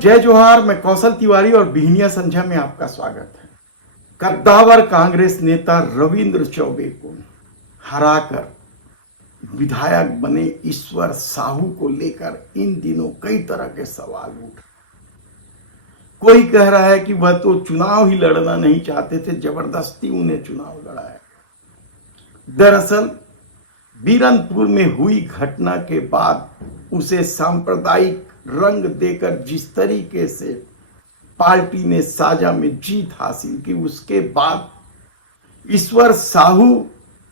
जय जोहार। मैं कौशल तिवारी और बिहनिया संध्या में आपका स्वागत है। कद्दावर कांग्रेस नेता रविंद्र चौबे को हराकर विधायक बने ईश्वर साहू को लेकर इन दिनों कई तरह के सवाल उठ। कोई कह रहा है कि वह तो चुनाव ही लड़ना नहीं चाहते थे, जबरदस्ती उन्हें चुनाव लड़ाया। दरअसल बीरनपुर में हुई घटना के बाद उसे सांप्रदायिक रंग देकर जिस तरीके से पार्टी ने साजा में जीत हासिल की, उसके बाद ईश्वर साहू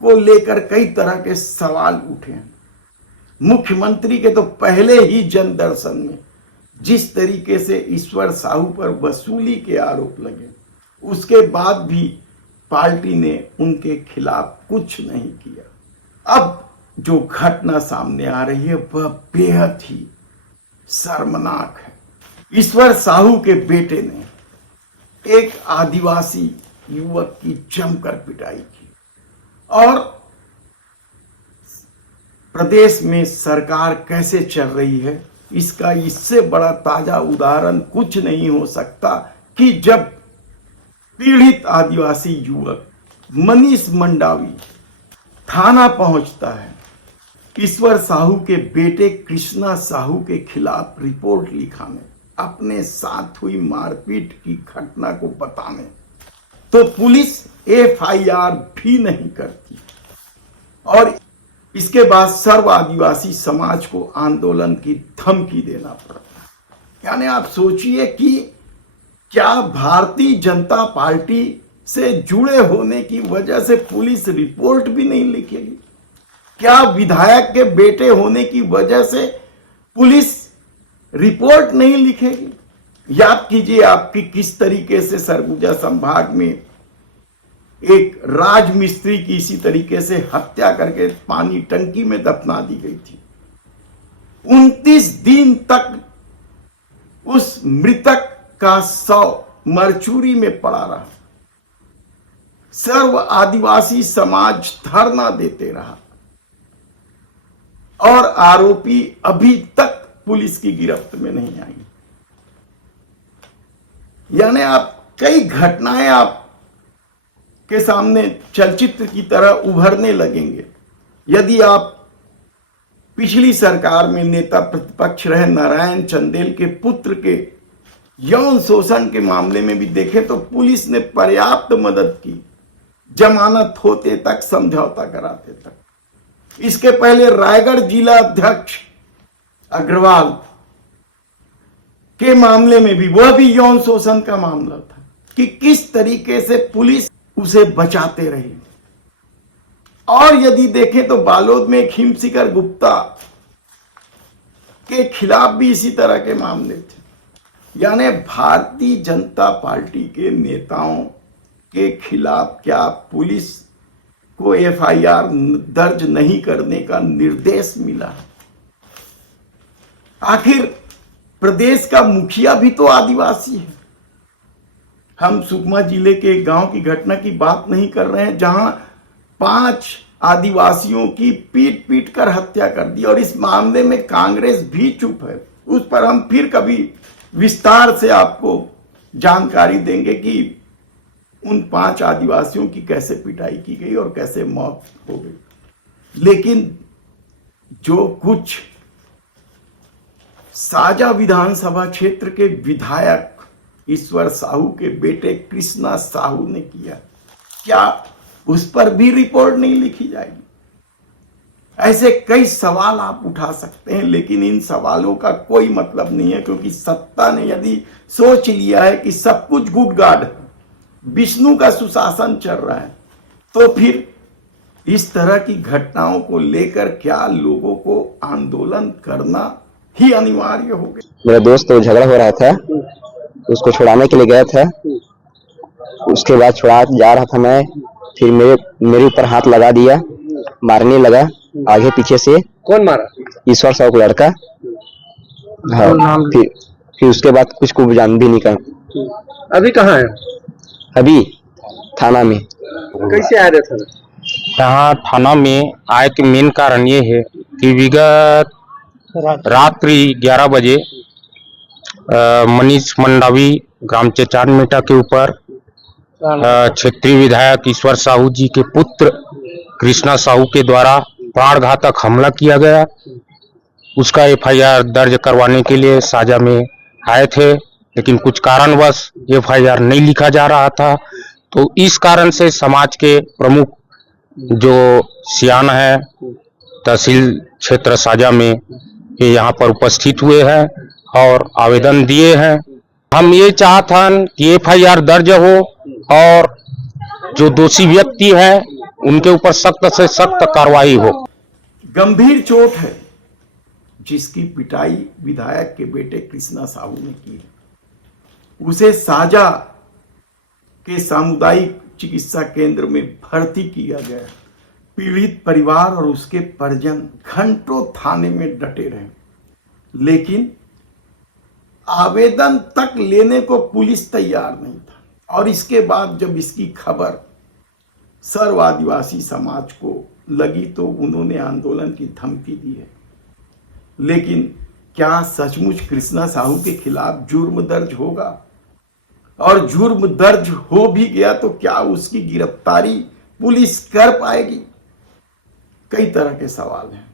को लेकर कई तरह के सवाल उठे हैं। मुख्यमंत्री के तो पहले ही जन दर्शन में जिस तरीके से ईश्वर साहू पर वसूली के आरोप लगे, उसके बाद भी पार्टी ने उनके खिलाफ कुछ नहीं किया। अब जो घटना सामने आ रही है वह बेहद ही शर्मनाक है। ईश्वर साहू के बेटे ने एक आदिवासी युवक की जमकर पिटाई की और प्रदेश में सरकार कैसे चल रही है, इसका इससे बड़ा ताजा उदाहरण कुछ नहीं हो सकता कि जब पीड़ित आदिवासी युवक मनीष मंडावी थाना पहुंचता है, ईश्वर साहू के बेटे कृष्णा साहू के खिलाफ रिपोर्ट लिखाने, अपने साथ हुई मारपीट की घटना को बताने, तो पुलिस एफआईआर भी नहीं करती और इसके बाद सर्व आदिवासी समाज को आंदोलन की धमकी देना पड़ता। यानी आप सोचिए कि क्या भारतीय जनता पार्टी से जुड़े होने की वजह से पुलिस रिपोर्ट भी नहीं लिखेगी? क्या विधायक के बेटे होने की वजह से पुलिस रिपोर्ट नहीं लिखेगी? याद कीजिए आपकी किस तरीके से सरगुजा संभाग में एक राजमिस्त्री की इसी तरीके से हत्या करके पानी टंकी में दफना दी गई थी। 29 दिन तक उस मृतक का शव मरचूरी में पड़ा रहा। सर्व आदिवासी समाज धरना देते रहा और आरोपी अभी तक पुलिस की गिरफ्त में नहीं आई। यानी आप कई घटनाएं आप के सामने चलचित्र की तरह उभरने लगेंगे। यदि आप पिछली सरकार में नेता प्रतिपक्ष रहे नारायण चंदेल के पुत्र के यौन शोषण के मामले में भी देखें तो पुलिस ने पर्याप्त मदद की, जमानत होते तक, समझौता कराते तक। इसके पहले रायगढ़ जिला अध्यक्ष अग्रवाल के मामले में भी, वह भी यौन शोषण का मामला था कि किस तरीके से पुलिस उसे बचाते रही। और यदि देखें तो बालोद में हिमशिखर गुप्ता के खिलाफ भी इसी तरह के मामले थे। यानी भारतीय जनता पार्टी के नेताओं के खिलाफ क्या पुलिस को एफआईआर दर्ज नहीं करने का निर्देश मिला? आखिर प्रदेश का मुखिया भी तो आदिवासी है। हम सुकमा जिले के एक गांव की घटना की बात नहीं कर रहे हैं जहां 5 आदिवासियों की पीट पीट कर हत्या कर दी और इस मामले में कांग्रेस भी चुप है। उस पर हम फिर कभी विस्तार से आपको जानकारी देंगे कि उन 5 आदिवासियों की कैसे पिटाई की गई और कैसे मौत हो गई। लेकिन जो कुछ साजा विधानसभा क्षेत्र के विधायक ईश्वर साहू के बेटे कृष्णा साहू ने किया, क्या उस पर भी रिपोर्ट नहीं लिखी जाएगी? ऐसे कई सवाल आप उठा सकते हैं, लेकिन इन सवालों का कोई मतलब नहीं है, क्योंकि सत्ता ने यदि सोच लिया है कि सब कुछ गुडगाड है, विष्णु का सुशासन चल रहा है, तो फिर इस तरह की घटनाओं को लेकर क्या लोगों को आंदोलन करना ही अनिवार्य हो गया? मेरा दोस्त तो झगड़ा हो रहा था, उसको छुड़ाने के लिए गया था। उसके बाद छुड़ा जा रहा था मैं, फिर मेरे ऊपर हाथ लगा दिया, मारने लगा आगे पीछे से। कौन मारा? ईश्वर साहू को लड़का। हाँ, फिर उसके बाद कुछ को जान भी नहीं कहा। अभी कहाँ है? अभी थाना में। कैसे आए थे थाना? यहाँ थाना में आए के मेन कारण ये है कि विगत रात्रि 11 बजे मनीष मंडावी ग्राम चेचानमेटा के ऊपर क्षेत्रीय विधायक ईश्वर साहू जी के पुत्र कृष्णा साहू के द्वारा प्राणघातक हमला किया गया। उसका एफआईआर दर्ज करवाने के लिए साजा में आए थे, लेकिन कुछ कारणवश एफआईआर नहीं लिखा जा रहा था। तो इस कारण से समाज के प्रमुख जो सियान है तहसील क्षेत्र साजा में ये यहाँ पर उपस्थित हुए हैं और आवेदन दिए हैं। हम ये चाहतन कि एफआईआर दर्ज हो और जो दोषी व्यक्ति है उनके ऊपर सख्त से सख्त कार्रवाई हो। गंभीर चोट है जिसकी पिटाई विधायक के बेटे कृष्णा साहू ने की है। उसे साजा के सामुदायिक चिकित्सा केंद्र में भर्ती किया गया। पीड़ित परिवार और उसके परिजन घंटों थाने में डटे रहे, लेकिन आवेदन तक लेने को पुलिस तैयार नहीं था। और इसके बाद जब इसकी खबर सर्व आदिवासी समाज को लगी तो उन्होंने आंदोलन की धमकी दी है। लेकिन क्या सचमुच कृष्णा साहू के खिलाफ जुर्म दर्ज होगा? और जुर्म दर्ज हो भी गया तो क्या उसकी गिरफ्तारी पुलिस कर पाएगी? कई तरह के सवाल हैं।